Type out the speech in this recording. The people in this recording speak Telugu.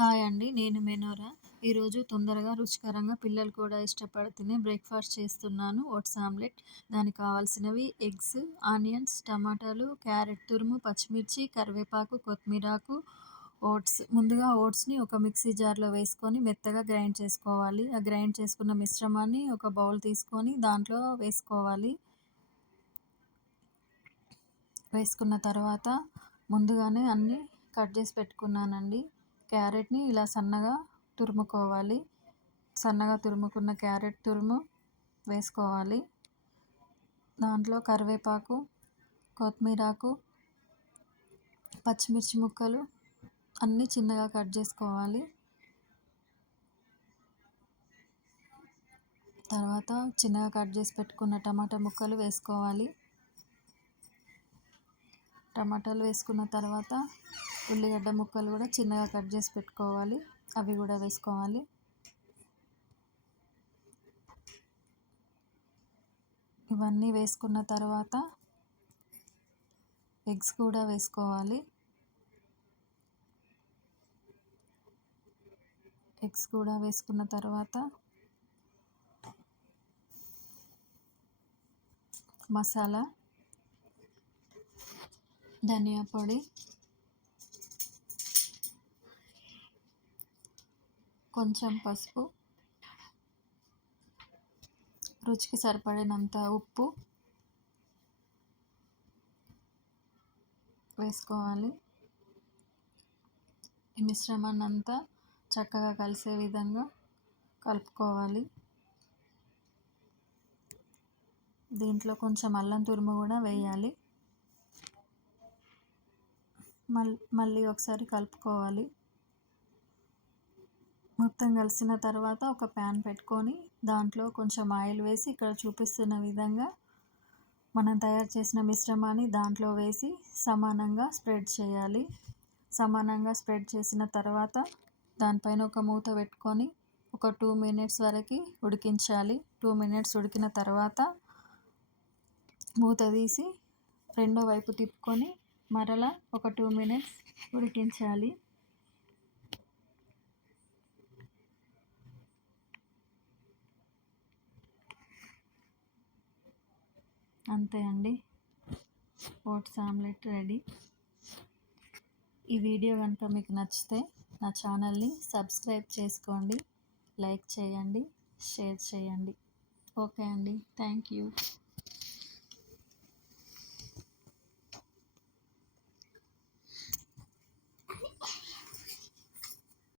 హాయ్ అండి. నేను మెనోరా. ఈరోజు తొందరగా, రుచికరంగా పిల్లలు కూడా ఇష్టపడి తినే బ్రేక్‌ఫాస్ట్ చేస్తున్నాను. Oats omelette. దానికి కావాల్సినవి ఎగ్స్, ఆనియన్స్, టమాటాలు, క్యారెట్ తురుము, పచ్చిమిర్చి, కరివేపాకు, కొత్తిమీరాకు, ఓట్స్. ముందుగా ఓట్స్‌ని ఒక మిక్సీ జార్‌లో వేసుకొని మెత్తగా గ్రైండ్ చేసుకోవాలి. ఆ గ్రైండ్ చేసుకున్న మిశ్రమాన్ని ఒక బౌల్ తీసుకొని దాంట్లో వేసుకోవాలి. వేసుకున్న తర్వాత ముందుగానే అన్నీ కట్ చేసి పెట్టుకున్నానండి. క్యారెట్‌ని ఇలా సన్నగా తురుముకోవాలి. సన్నగా తురుముకున్న క్యారెట్ తురుము వేసుకోవాలి. దాంట్లో కరివేపాకు, కొత్తిమీరాకు, పచ్చిమిర్చి ముక్కలు అన్నీ చిన్నగా కట్ చేసుకోవాలి. తర్వాత చిన్నగా కట్ చేసి పెట్టుకున్న టమాటా ముక్కలు వేసుకోవాలి. టమాటాలు వేసుకున్న తర్వాత ఉల్లిగడ్డ ముక్కలు కూడా చిన్నగా కట్ చేసి పెట్టుకోవాలి. అవి కూడా వేసుకోవాలి. ఇవన్నీ వేసుకున్న తర్వాత ఎగ్స్ కూడా వేసుకోవాలి. ఎగ్స్ కూడా వేసుకున్న తర్వాత మసాలా, ధనియా పొడి, కొంచెం పసుపు, రుచికి సరిపడినంత ఉప్పు వేసుకోవాలి. ఈ మిశ్రమాన్ని అంతా చక్కగా కలిసే విధంగా కలుపుకోవాలి. దీంట్లో కొంచెం అల్లం తురుము కూడా వేయాలి. మళ్ళీ ఒకసారి కలుపుకోవాలి. మొత్తం కలిసిన తర్వాత ఒక ప్యాన్ పెట్టుకొని దాంట్లో కొంచెం ఆయిల్ వేసి ఇక్కడ చూపిస్తున్న విధంగా మనం తయారు చేసిన మిశ్రమాన్ని దాంట్లో వేసి సమానంగా స్ప్రెడ్ చేయాలి. సమానంగా స్ప్రెడ్ చేసిన తర్వాత దానిపైన ఒక మూత పెట్టుకొని ఒక 2 మినిట్స్ వరకు ఉడికించాలి. 2 మినిట్స్ ఉడికిన తర్వాత మూత తీసి రెండో వైపు తిప్పుకొని మరలా ఒక 2 మినిట్స్ ఉడికించాలి. అంతే అండి, ఓట్స్ ఆమ్లెట్ రెడీ. ఈ వీడియో కనుక మీకు నచ్చితే నా ఛానల్ని సబ్స్క్రైబ్ చేసుకోండి, లైక్ చేయండి, షేర్ చేయండి. ఓకే అండి, థ్యాంక్ యూ.